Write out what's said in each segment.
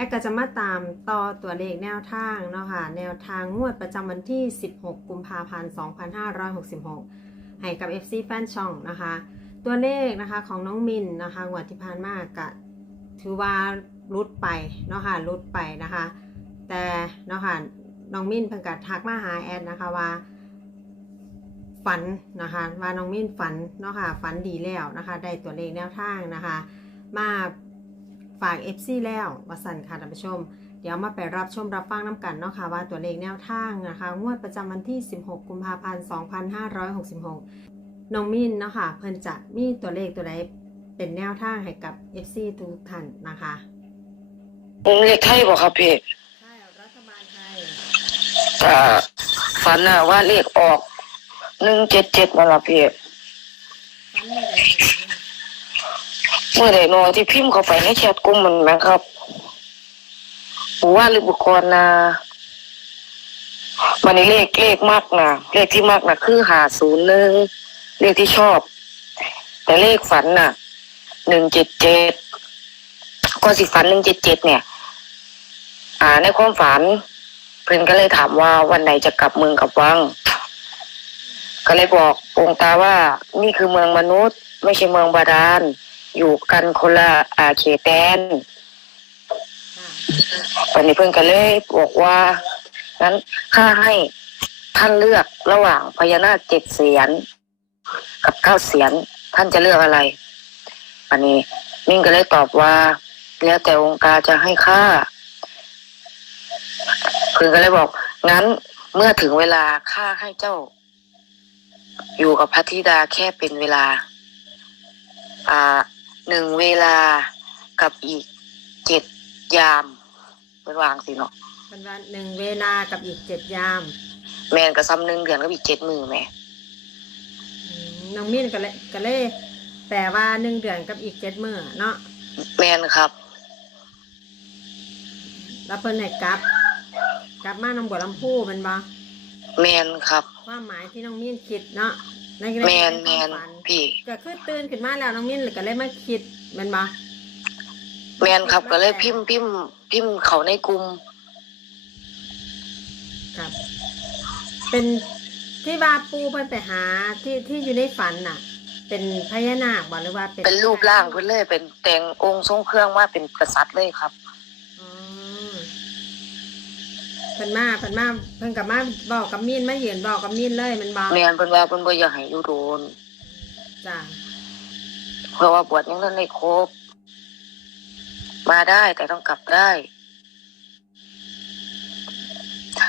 แอดก็จะมาตามต่อตัวเลขแนวทางเนาะค่ะแนวทางงวดประจำวันที่ 16 กุมภาพันธ์ 2566 ให้กับ FC แฟนช่องนะคะ ตัวเลขนะคะของน้องมินนะคะงวดที่ผ่านมากะถือว่ารุดไปเนาะค่ะรุดไปนะคะ แต่เนาะค่ะน้องมินเพิ่งกัดทักมาหาแอดนะคะว่า ฝันนะคะว่าน้องมินฝันเนาะค่ะฝันดีแล้วนะคะ ได้ตัวเลขแนวทางนะคะ มา ฝาก FC แล้ววสันค่ะท่านผู้ชม เดี๋ยวมาไปรับชมรับฟังน้ำกันเนาะค่ะว่าตัวเลขแนวทางนะคะ งวดประจำวันที่ 16 กุมภาพันธ์ 2566 น้องมินเนาะค่ะเพิ่นจะมีตัวเลขตัวใดเป็นแนวทางให้กับ FC ทุกท่านนะคะผมเลขไทยบอกครับพี่ใช่รัฐบาลไทยอ่าฝันน่ะว่าเลขออกหนึ่งเจ็ดเจ็ดนั่นละพี่ฝันไม่ได้เมื่อไหนอที่พิมพ์เข้าไปในแชทกลุ่มมันนะครับผมว่าหรือบุคคลนะมันนี้เลขเลขมากนะเลขที่มากนะคือหาศูนย์หนึ่งเลขที่ชอบ แต่เลขฝันน่ะหนึ่งเจ็ดเจ็ดก็สิฝันหนึ่งเจ็ดเจ็ดเนี่ย อ่า ในความฝัน เพื่อนก็เลยถามว่าวันไหนจะกลับเมืองกับวัง ก็เลยบอกองตาว่า นี่คือเมืองมนุษย์ ไม่ใช่เมืองบาดาล อยู่กันคนละอาเขตแดนค่ะวันนี้เพื่อนก็เลยบอกว่างั้นข้าให้ท่านเลือกระหว่างพญานาคเจ็ดเสียน กับเก้าเสียน ท่านจะเลือกอะไรอันนี้มิ่งก็เลยตอบว่า แล้วแต่องค์การจะให้ข้าเพื่อนก็เลยบอก งั้นเมื่อถึงเวลาข้าให้เจ้า อยู่กับพระธิดาแค่เป็นเวลา อ่า หนึ่งเวลากับอีกเจ็ดยามเป็นวางสิเนาะเป็นวันหนึ่งเวลากับอีกเจ็ดยาม แมนกับซ้ำหนึ่งเดือนก็อีกเจ็ดมือแหม่อืมน้องมินก็เลยก็เลยแปลว่าหนึ่งเดือนกับอีกเจ็ดมื้อเนาะแมนครับ แล้วเพิ่นให้กลับ กลับมาหน้องบัวลำพูแมันบ่แมนครับ ความหมายที่น้องมินคิดเนาะ ในในแมนในแมความนฝันพี่ ก็คือตื่นขึ้นมาแล้วน้องมินก็เลยมาคิดแมันบ่แมนครับก็เลยพิมพ์พิมพ์พิมพ์เขาในกลุ่มครับ เป็นที่ว่าปูเพิ่นไปหาที่ที่อยู่ในฝันน่ะ เป็นพญานาคบ่หรือว่าเป็นเป็นรูปร่างเพิ่นเลย เป็นแต่งองค์ทรงเครื่องว่าเป็นกษัตริย์เลยครับ อ๋อเพิ่นมาเพิ่นมาเพิ่นกับมาบอกกับมีนมายืนบอกกับมีนเลยแมันบอกแมนเพิ่นว่าเพิ่นบ่อยากให้อยู่โดนจ้ะเพราะว่าบวชยังทันได้ครบ มาได้แต่ต้องกลับได้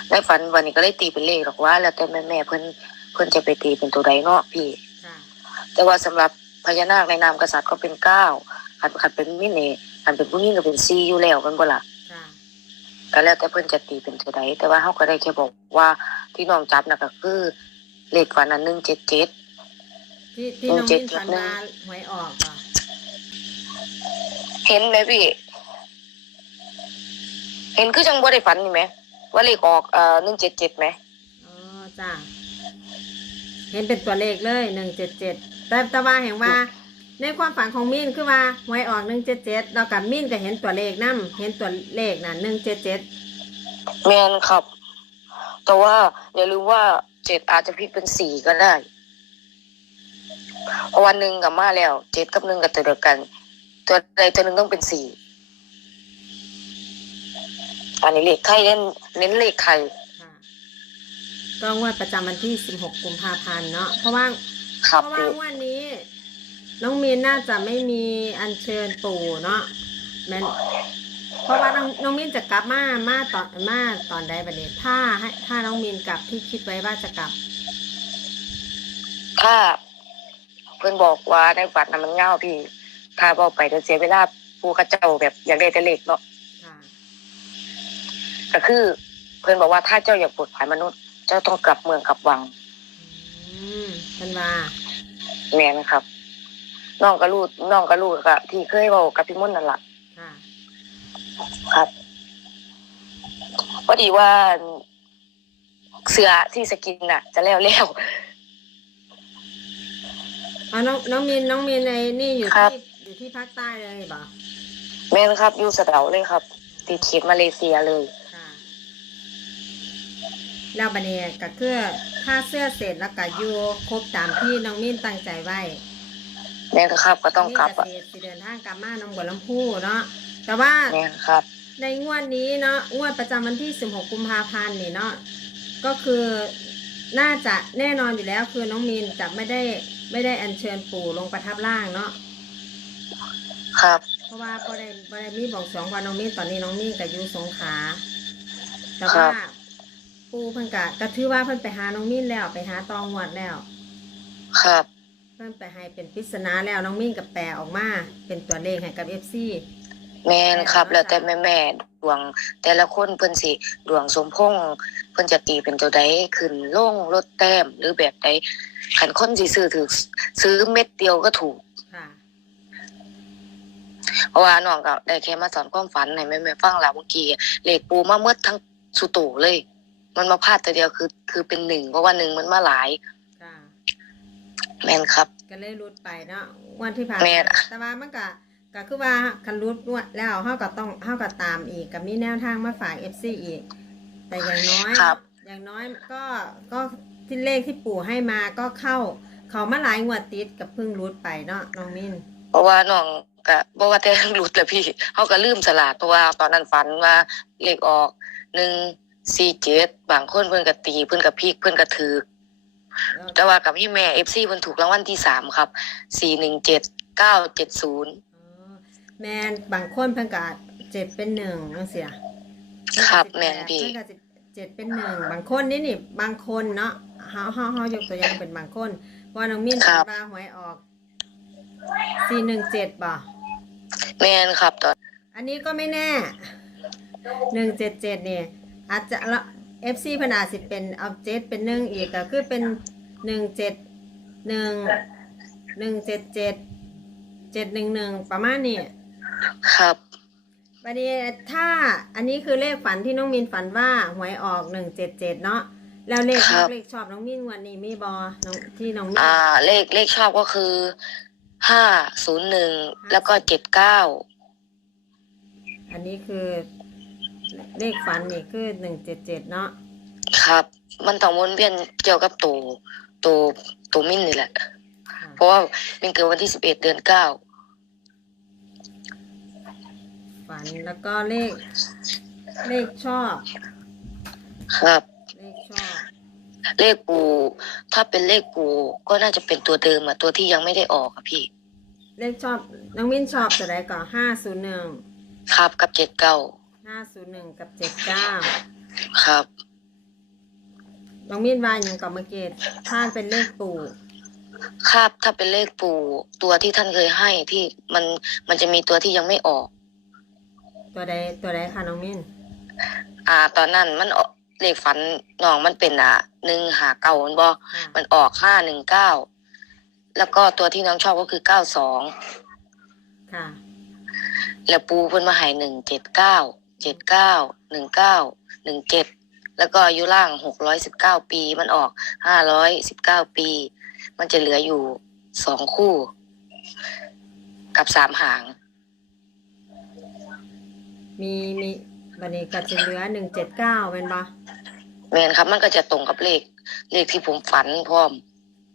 ในฝันวันนี้ก็เลยตีเป็นเลขหรอกว่า แล้วแต่แม่แม่ๆเพิ่นเพิ่นจะไปตีเป็นตัวใดเนาะพี่ค่ะแต่ว่าสำหรับพญานาคในนามกษัตริย์ก็เป็นเก้าขันขันเป็นมินเนขันเป็นผู้หญิงก็เป็นซีอยู่แล้วกันบ่ล่ะค่ะ ก็แล้วแต่เพิ่นจะตีเป็นตัวใดแต่ว่าเฮาก็ได้แค่บอกว่าที่น้องจับน่ะก็คือเลขฝันนั้นหนึ่งเจ็ดเจ็ดที่ที่น้องเจ็มิดนเจ็ดฝันหนึ่งมาหวยออกอะเห็นไหมพี่ เห็นคือจังบ่ได้ฝันนี่ไหมว่าเลขออกเอ่อหนึ่งเจ็ดเจ็ดไหมอ๋อจ้ะเห็นเป็นตัวเลขเลยหนึ่งเจ็ดเจ็ดแต่แต่ว่าเห็นว่า ในความฝันของมินคือว่าหวยออกหนึ่งเจ็ดเจ็ดเรากับมินก็เห็นตัวเลขนํเห็นตัวเลขน่ะหนึ่งเจ็ดเจ็ดแมนครับ แต่ว่าอย่าลืมว่าเจ็ดอาจจะพลิกเป็นสี่ก็ได้เพราะวันหนึ่งกับมาแล้วเจ็ดกับหนึ่งกับตัวเดียวกัน ตัวใดตัวหนึ่งต้องเป็นสี่อันนี้เลขไทยเน้นเน้นเลขไทยค่ะก็งวดประจำวันที่สิบหกกุมภาพันธ์เนาะเพราะว่าครับเพราะว่าพี่งวันนี้ น้องมีนน่าจะไม่มีอัญเชิญปู่เนาะแม่นเพราะว่าน้องน้องมีนจะกลับมามาตอนมาตอนใดประเดี๋ยวถ้าให้ถ้าน้องมีนกลับที่คิดไว้ว่าจะกลับ ถ้าเพื่อนบอกว่าในฝันน่ะมันเง่าพี่ ถ้าบอกไปจะเสียเวลาผู้เข้าเจ้าแบบอยากได้แต่เลขเนาะค่ะ ก็คือ เพื่อนบอกว่าถ้าเจ้าอยากปลดภัยมนุษย์ เจ้าต้องกลับเมืองกลับวังอืมเป็นว่า แม่นะครับ น้องก็รู้น้องก็รู้กับที่เคยบอกกับพี่มุ่นนั่นแหละค่ะครับพอดีว่าเสือที่สกินน่ะ จะแล้วแล้วอ๋อน้องน้องมีนน้องมีนในนี่อยู่ครับ ที่อยู่ที่ภาคใต้เลยบ่แม่นครับอยู่สะเดาเลยครับติติดเขตมาเลเซียเลย ค่ะแล้วบันนี้ก็คือถ้าเสื้อเสร็จแล้วก็อยู่ครบตามที่น้องมิ้นตั้งใจไว้ แม่นครับก็ต้องกลับนี่อะเกษตรสิเดินทางกลับมาหน้องบัวลำพูเนาะแต่ว่าแม่นครับ ในงวดนี้เนาะงวดประจำวันที่ 16 กุมภาพันธ์นี่เนาะก็คือน่าจะแน่นอนอยู่แล้วคือน้องมีนจะไม่ได้ไม่ได้อัญเชิญปู่ลงประทับร่างเนาะครับ เพราะว่าพอได้พอได้มีบอกสองวันน้องมีนตอนนี้น้องมีนกับยูสงขลาแต่ครัว่าบปู่เพิ่นกะก็ถือว่าเพิ่นไปหาน้องมีนแล้วไปหาตองวดแล้ว ครับเพิ่นไปให้เป็นปริศนาแล้วน้องมีนกับแปลออกมา เป็นตัวเลขให้กับเอฟซีแม่นครับ แล้วแต่แม่แม่ๆดวง แต่ละคนเพิ่นสิดวงสมพงษ์เพิ่นจะตีเป็นตัวใดขึ้นลงลดแต้มหรือแบบใดคันคนสิซื้อถือซื้อเม็ดเดียวก็ถูก ค่ะ เพราะว่าน้องก็ได้แค่มาสอนความฝันให้แม่แม่ๆฟังแล้วเมื่อกี้เลขปูมาเมื่อทั้งสุโตเลย มันมาพลาดตัวเดียวคือ คือเป็นหนึ่งเพราะว่าหนึ่งมันมาหลายค่ะ แม่นครับ ก็เลยรุดไปเนาะวันที่ผ่านแม่นแต่ว่ามันก็ก็คือว่าคันรุดงวดแล้วเฮาก็ต้องเฮาก็ตามอีกก็มีแนวทางมาฝาก FC อีก แต่อย่างน้อย ครับ อย่างน้อยก็ก็ที่เลขที่ปู่ให้มาก็เข้า เขามาหลายงวดติดกับเพิ่งรุดไปเนาะน้องมินเพราะว่าน้องก็บ่ว่าแต่หลุดแหละพี่เขาก็ลืมสลากเพราะว่าตอนนั้นฝันว่าเลขออกหนึ่งสี่เจ็ดบางคนเพิ่นก็ตีเพิ่นก็พลิกเพิ่นก็ถือ แต่ว่ากับพี่แม่เอฟซีเพิ่นถูกรางวัลที่สามครับสี่หนึ่งเจ็ดเก้าเจ็ดศูนย์อ๋อแม่นบางคนเพิ่นก็เจ็ดเป็นหนึ่งจังซี่ครับเพิ่นแม่ก็นสิพี่เพิ่นก็สิเจ็ดเป็นหนึ่งบางคนนี่นี่บางคนเนาะเฮาเฮาเฮายกตัวอย่างเป็นบางคนว่าน้องมินครับว่าหวยออกสี่หนึ่งเจ็ดบ่แม่นครับตอน อันนี้ก็ไม่แน่หนึ่งเจ็ดเจ็ดเนี่ยอาจจะละ เอฟซีพนาสิเป็นเอาเจ็ดเป็นหนึ่งอีกก็คือเป็นหนึ่งเจ็ดหนึ่งหนึ่งเจ็ดเจ็ดเจ็ดหนึ่งหนึ่งประมาณนี้ครับวันนี้ถ้าอันนี้คือเลขฝันที่น้องมินฝันว่าหวยออกหนึ่งเจ็ดเจ็ดเนาะแล้วเลขครับเลขชอบน้องมินวันนี้มีบอน้องที่น้องมินอ่า เลขเลขชอบก็คือห้าศูนย์หนึ่งแล้วก็เจ็ดเก้าอันนี้คือ เลขฝันนี่คือหนึ่งเจ็ดเจ็ดเนาะครับ มันต้องวนเวียนเกี่ยวกับตัวตัวตัวมินนี่แหละค่ะเพราะว่ามินเกิดวันที่สิบเอ็ดเดือนเก้าฝันแล้วก็เลข เลขชอบ ครับ เลขชอบ เลขปูถ้าเป็นเลขปูก็น่าจะเป็นตัวเดิมอะตัวที่ยังไม่ได้ออกอะพี่ เลขชอบน้องมินชอบจะได้ก่อนห้าศูนย์หนึ่งครับกับเจ็ดเก้า ห้าศูนย์หนึ่งกับเจ็ดเก้าครับ น้องมินว่าอย่างกับเมื่อกี้ถ้าเป็นเลขปู่ครับถ้าเป็นเลขปู่ตัวที่ท่านเคยให้ที่มันมันจะมีตัวที่ยังไม่ออก ตัวใดตัวใดค่ะน้องมินอ่า ตอนนั้นมันออกเลขฝันน้องมันเป็นอะหนึ่งหาเก้ามันบอค่ะมันออกห้าหนึ่งเก้าแล้วก็ตัวที่น้องชอบก็คือเก้าสองค่ะ แล้วปูเพิ่นมาให้หนึ่งเจ็ดเก้า เจ็ดเก้าหนึ่งเก้าหนึ่งเจ็ดแล้วก็อายุล่างหกร้อยสิบเก้าปีมันออกห้าร้อยสิบเก้าปี มันจะเหลืออยู่สองคู่ กับสามหาง มีมีบันนี้ก็จะเหลือหนึ่งเจ็ดเก้าเป็นปะแมนครับ มันก็จะตรงกับเลขเลขที่ผมฝันพร้อม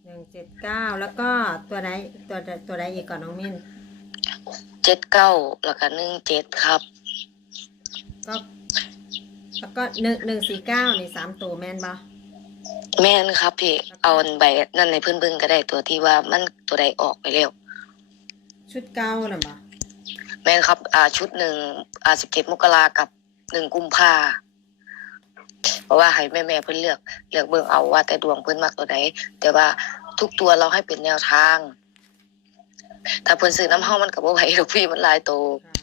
หนึ่งเจ็ดเก้าแล้วก็ตัวใดตัวใดตัวใดอีกก่อนน้องมินเจ็ดเก้าแล้วก็หนึ่งเจ็ดครับ ก็แล้วก็หนึ่งหนึ่งสี่เก้านี่สามตัวแมนปะแม่นครับพี่เอาอันใบนั่นในเพื่อนเบิ่งก็ได้ตัวที่ว่ามันตัวใดออกไปแล้วชุดเก้าหรือปะแม่นครับ อ่าชุดหนึ่งอ่าสิบเจ็ดมกรากับหนึ่งกุมภาเพราะว่าให้แม่แม่ๆเพื่อนเลือกเลือกเบิ่งเอาว่าแต่ดวงเพื่อนมักตัวใดแต่ว่าทุกตัวเราให้เป็นแนวทาง ถ้าเพื่อนซื้อน้ำเฮามันกับว่าไหวหรอกพี่มันหลายโตวค่ะ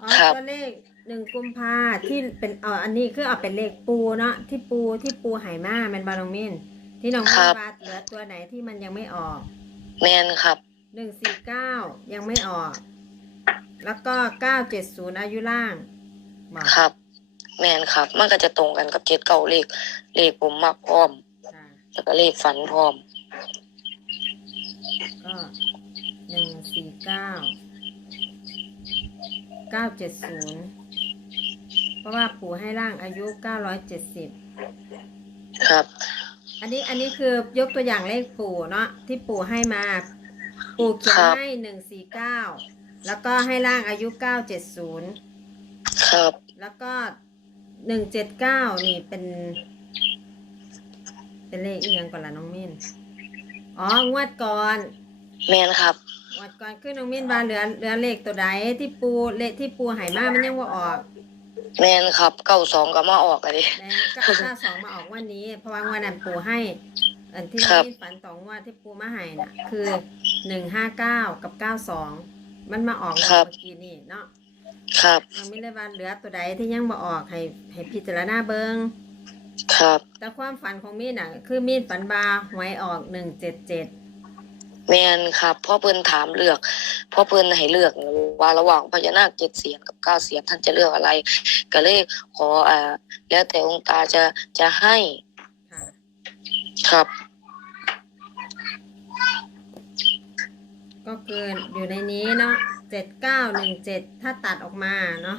อ๋อครับ ตัวเลข หนึ่งกุมภาที่เป็นเอออันนี้คือเอาเป็นเลขปูเนาะที่ปูที่ปูไหมาแมนบาน้องมินที่น้องมินว่าเหลือตัวไหนที่มันยังไม่ออกแม่นครับ หนึ่งสี่เก้ายังไม่ออก แล้วก็เก้าเจ็ดศูนย์อายุล่างบอก ครับ แม่นครับ มันก็จะตรงกันกับเจ็ดเก้าเลขเลขผมมักพร้อม ค่ะแล้วก็เลขฝันพร้อม ก็หนึ่งสี่เก้าเก้าเจ็ดศูนย์ ราะว่าปู่ให้ร่างอายุเก้าร้อยเจ็ดสิบครับ อันนี้อันนี้คือยกตัวอย่างเลขปู่เนาะที่ปู่ให้มา ปู่เขียนครับ ให้หนึ่งสี่เก้าแล้วก็ให้ร่างอายุเก้าเจ็ดศูนย์ครับแล้วก็หนึ่งเจ็ดเก้านี่เป็น เป็นเลขอีกยังก่อนละน้องมินอ๋องวดก่อน แมนครับงวดก่อนคือน้องมินว่าเหลือเหลือเลขตัวใดที่ปูเลขที่ปูใหายมามันยังว่าออก แมนครับเก้าสองก็มาออกอะดิแม่ก็เอาห้าสองมาออกวันนี้ เพราะว่างวันนั้นปูให้อันที่ครับนี่ฝันสองงว่าที่ปูมาให้น่ะ คือหนึ่งห้าเก้ากับเก้าสองมันมาออกงวดเมื่อกี้นี่เนาะครับยังไม่ได้ว่าเหลือตัวใดที่ยังมาออกให้ให้พิจารณาเบิงครับแต่ความฝันของมีดน่ะ คือมีดฝันบาหวยออกหนึ่งเจ็ดเจ็ดแมนครับพ่อเพิ่นถามเลือกพ่อเพิ่นให้เลือก ว่าระหว่างพญานาคเจ็ดเสียนกับเก้าเสียนท่านจะเลือกอะไร ก็เลยขออ่าแล้วแต่องค์ตาจะจะให้ค่ะครับ ก็คืออยู่ในนี้เนาะเจ็ดเก้าหนึ่งเจ็ดถ้าตัดออกมาเนาะ